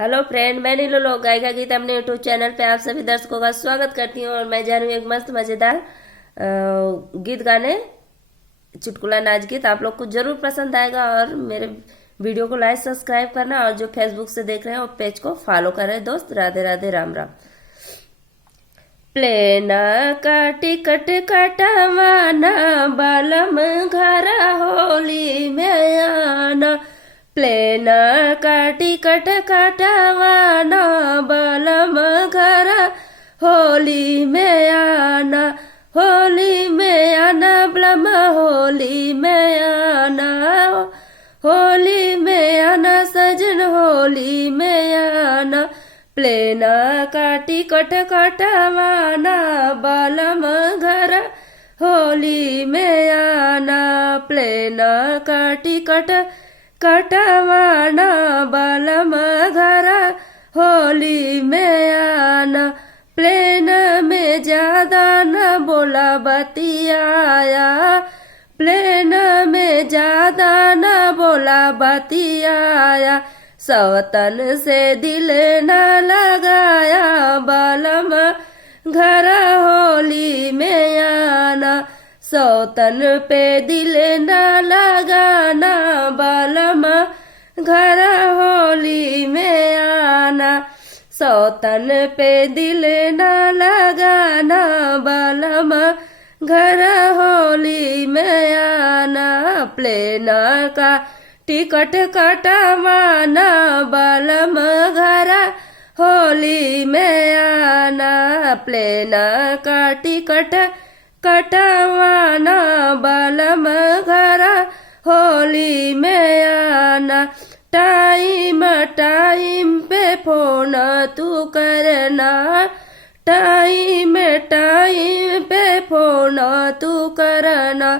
Hello friend, मैं नीलू लोक गायिका गीत अपने यूट्यूब चैनल पे आप सभी दर्शकों का स्वागत करती हूँ। और मैं जा रही हूँ एक मस्त मजेदार गीत गाने, चुटकुला नाच गीत। आप लोग को जरूर पसंद आएगा और मेरे वीडियो को लाइक सब्सक्राइब करना, और जो फेसबुक से देख रहे हैं वो पेज को फॉलो कर रहे हैं। दोस्त, राधे राधे, राम राम। प्लेन का टिकट कटवाना, बालम घर होली में आना। प्लेन का टिकट कटवाना, बालम घर होली में आना। होली में आना ब्लम, होली में आना। होली में आना सजन, होली में आना। प्लेन का टिकट कटवाना, बालम घर होली में आना। प्लेन का टिकट कटवाना, बालम घर होली में आना। प्लेन में ज्यादा न बोला बतियाया, प्लेन में ज्यादा न बोला बतियाया। सवतन से दिल न लगाया, बालम घर होली में आना। सौतन पे दिल न लगाना, बालम घर होली में आना। सौतन पे दिल न लगाना, बालम घर होली में आना। प्लेन का टिकट कटवाना, बालम घर होली में आना। प्लेन का टिकट कटवाना, बालम घर होली में आना। टाइम टाइम पे फोन तू करना, टाइम टाइम पे फोन तू करना।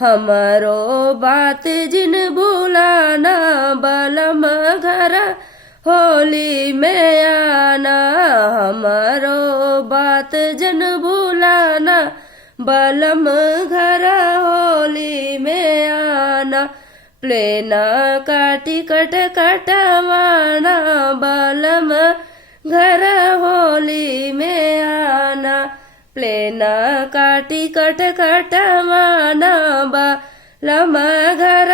हमारो बात जिन भूलाना, बालम घर होली में आना। हमारो बात जन भूलाना, बालम घर होली में आना। प्लेन का टिकट कटवाना, बालम घर होली में आना। प्लेन का टिकट कटवाना, बालम घर